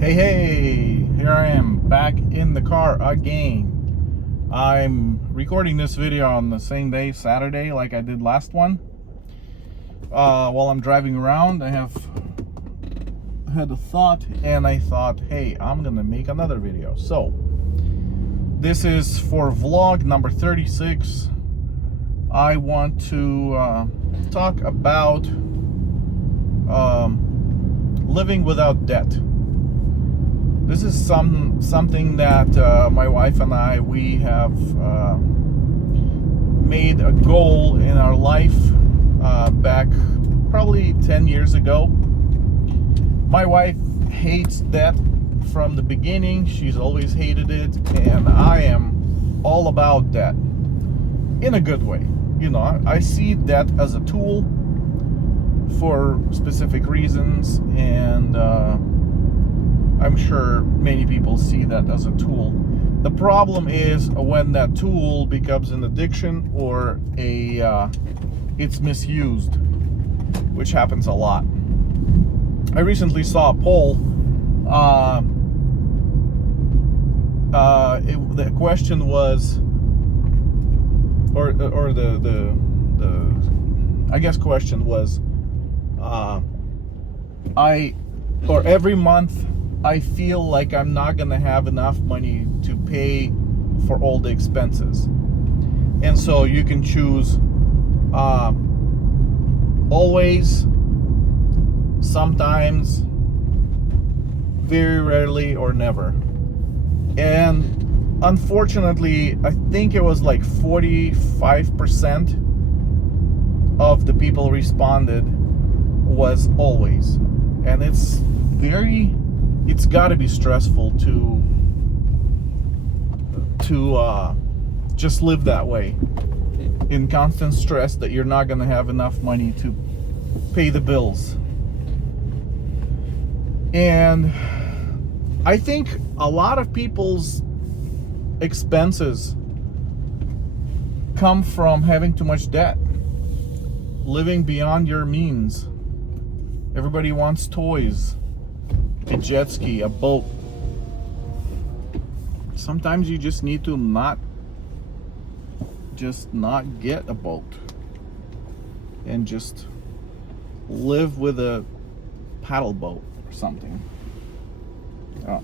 Hey, here I am back in the car again. I'm recording this video on the same day, Saturday, like I did last one. While I'm driving around, I have had a thought, and I thought, hey, I'm gonna make another video. So, this is for vlog number 36. I want to talk about living without debt. This is something that my wife and we have made a goal in our life back probably 10 years ago. My wife hates debt from the beginning. She's always hated it, and I am all about debt in a good way. You know, I see debt as a tool for specific reasons, and I'm sure many people see that as a tool. The problem is when that tool becomes an addiction or it's misused, which happens a lot. I recently saw a poll. The question was, or the I guess question was, every month I feel like I'm not gonna have enough money to pay for all the expenses. And so you can choose always, sometimes, very rarely, or never. And unfortunately, I think it was like 45% of the people responded was always. And it's got to be stressful to just live that way, in constant stress that you're not going to have enough money to pay the bills. And I think a lot of people's expenses come from having too much debt, living beyond your means. Everybody wants toys, a jet ski, a boat. Sometimes you just need to not get a boat and just live with a paddle boat or something. Oh,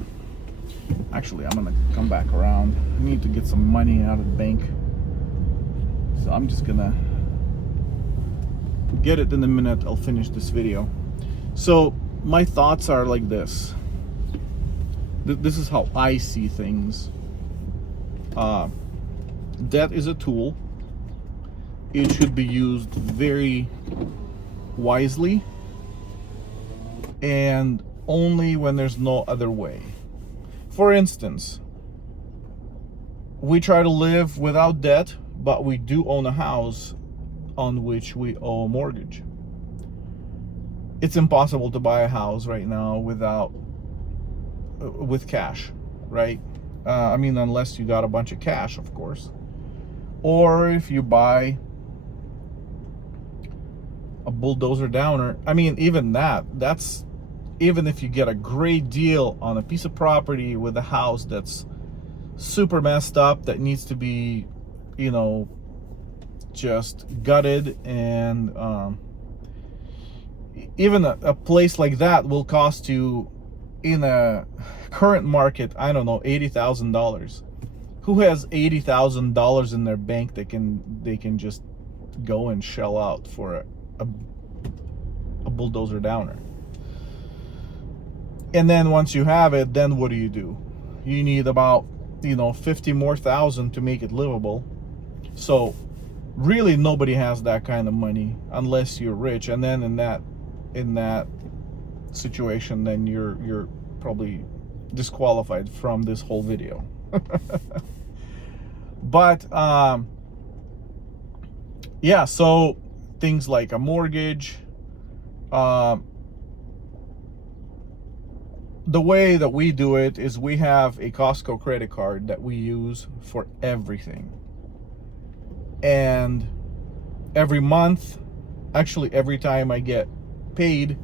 actually, I'm gonna come back around. I need to get some money out of the bank, so I'm just gonna get it in a minute. I'll finish this video. So my thoughts are like this. This is how I see things. Debt is a tool. It should be used very wisely, and only when there's no other way. For instance, we try to live without debt, but we do own a house on which we owe a mortgage. It's impossible to buy a house right now with cash, right? I mean, unless you got a bunch of cash, of course. Or if you buy a bulldozer downer. I mean, even that's even if you get a great deal on a piece of property with a house that's super messed up, that needs to be, you know, just gutted, and even a place like that will cost you, in a current market, I don't know, $80,000. Who has $80,000 in their bank they can just go and shell out for a bulldozer downer? And then once you have it, then what do? You need about, you know, 50 more thousand to make it livable. So really nobody has that kind of money unless you're rich. And then in that situation, then you're probably disqualified from this whole video. But yeah, so things like a mortgage, the way that we do it is we have a Costco credit card that we use for everything. And every month, actually every time I get paid,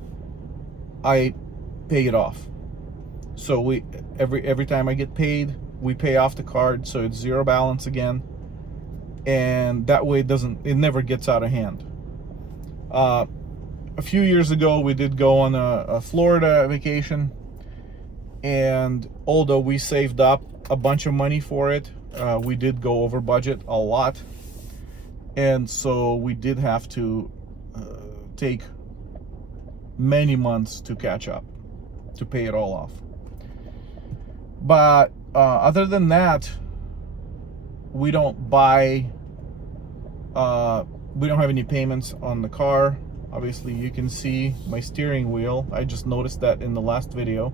I pay it off. So we every time I get paid, we pay off the card, so it's zero balance again, and that way it never gets out of hand. A few years ago, we did go on a Florida vacation, and although we saved up a bunch of money for it, we did go over budget a lot, and so we did have to take many months to catch up, to pay it all off. But other than that, we don't have any payments on the car. Obviously, you can see my steering wheel. I just noticed that in the last video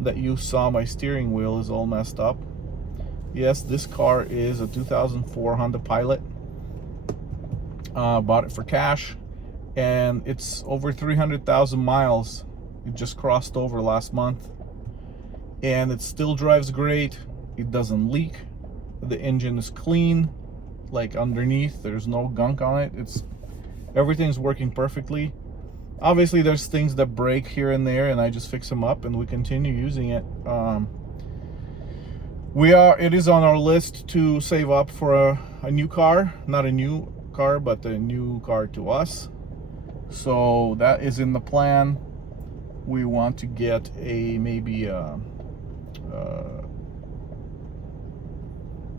that you saw, my steering wheel is all messed up. Yes, this car is a 2004 Honda Pilot. Bought it for cash, and it's over 300,000 miles. It just crossed over last month, and it still drives great. It doesn't leak. The engine is clean, like underneath there's no gunk on it. Everything's working perfectly. Obviously there's things that break here and there, and I just fix them up and we continue using it. It is on our list to save up for a new car. Not a new car, but a new car to us. So that is in the plan. We want to get maybe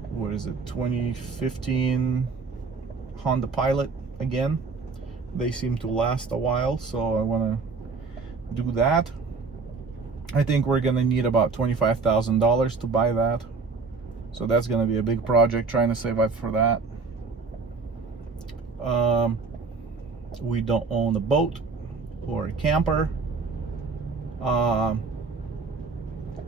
what is it, 2015 Honda Pilot again. They seem to last a while, so I want to do that. I think we're gonna need about $25,000 to buy that, so that's gonna be a big project, trying to save up for that. We don't own a boat or a camper.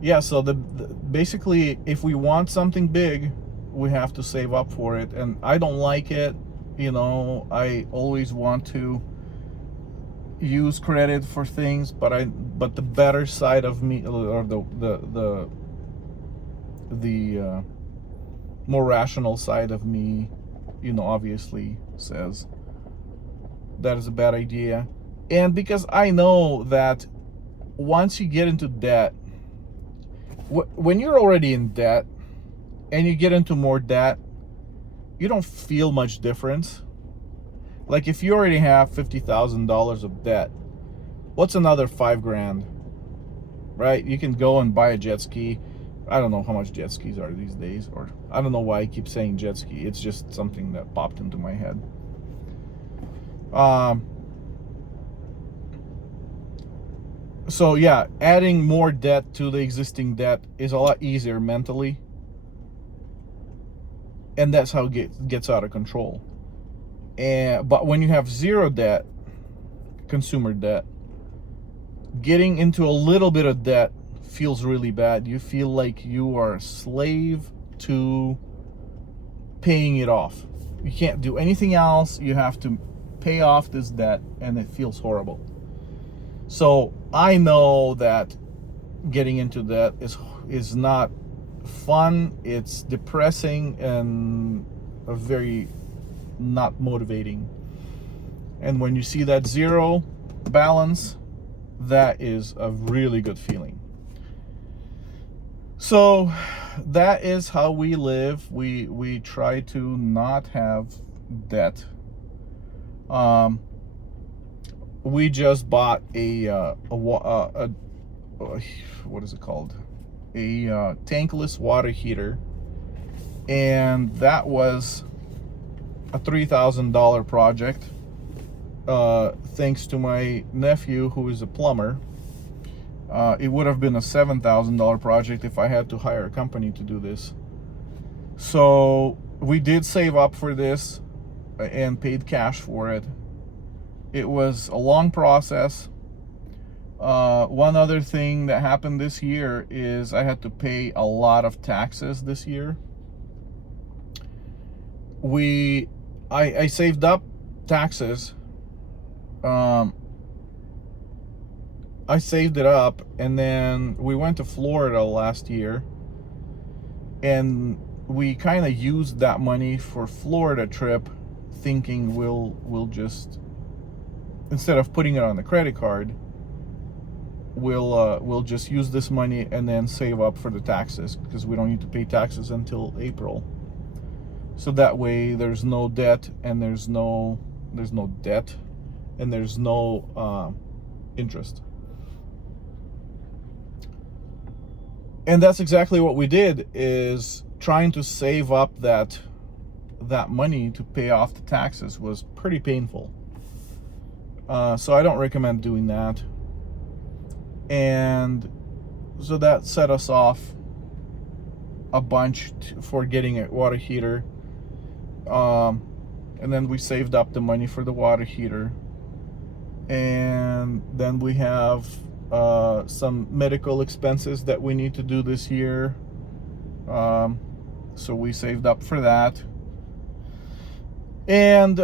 Yeah, so basically, if we want something big, we have to save up for it, and I don't like it. You know, I always want to use credit for things, but the better side of me, or the more rational side of me, you know, obviously says that is a bad idea. And because I know that once you get into debt, when you're already in debt and you get into more debt, you don't feel much difference. Like if you already have $50,000 of debt, what's another $5,000, right? You can go and buy a jet ski. I don't know how much jet skis are these days, or I don't know why I keep saying jet ski. It's just something that popped into my head. So yeah, adding more debt to the existing debt is a lot easier mentally, and that's how it gets out of control. But when you have zero debt, consumer debt, getting into a little bit of debt feels really bad. You feel like you are a slave to paying it off. You can't do anything else. You have to pay off this debt, and it feels horrible. So I know that getting into debt is not fun. It's depressing and a very not motivating. And when you see that zero balance, that is a really good feeling. So that is how we live. We try to not have debt. We just bought what is it called? A tankless water heater, and that was a $3,000 project. Thanks to my nephew, who is a plumber. It would have been a $7,000 project if I had to hire a company to do this. So we did save up for this and paid cash for it. It was a long process. One other thing that happened this year is I had to pay a lot of taxes this year. I saved up taxes. I saved it up, and then we went to Florida last year, and we kind of used that money for Florida trip, thinking we'll just, instead of putting it on the credit card, we'll just use this money and then save up for the taxes, because we don't need to pay taxes until April. So that way there's no debt, and there's no debt, and there's no interest. And that's exactly what we did, is trying to save up that money to pay off the taxes was pretty painful. So I don't recommend doing that. And so that set us off a bunch for getting a water heater. And then we saved up the money for the water heater. And then we have some medical expenses that we need to do this year. So we saved up for that. And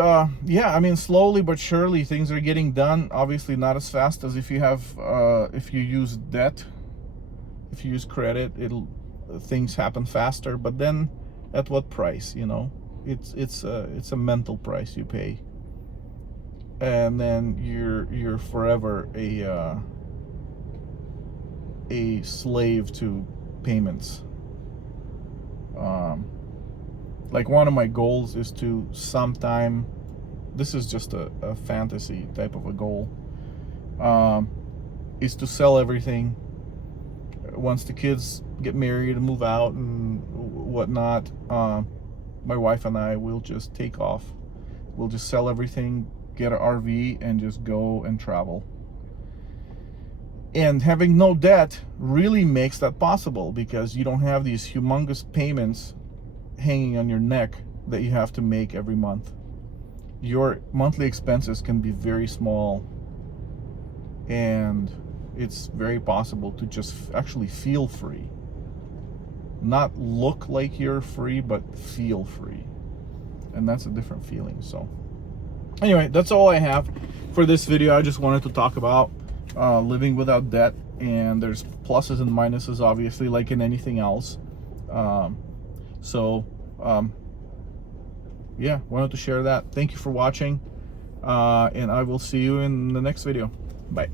yeah, I mean, slowly but surely things are getting done. Obviously not as fast as if you have if you use debt. If you use credit, things happen faster. But then at what price? You know, it's a mental price you pay, and then you're forever a slave to payments. Like, one of my goals is to sometime, this is just a fantasy type of a goal, is to sell everything once the kids get married and move out and whatnot. My wife and I will just take off. We'll just sell everything, get an RV, and just go and travel. And having no debt really makes that possible, because you don't have these humongous payments hanging on your neck that you have to make every month. Your monthly expenses can be very small, and it's very possible to just actually feel free. Not look like you're free, but feel free. And that's a different feeling. So anyway, that's all I have for this video. I just wanted to talk about living without debt, and there's pluses and minuses, obviously, like in anything else. Yeah, wanted to share that. Thank you for watching, and I will see you in the next video. Bye.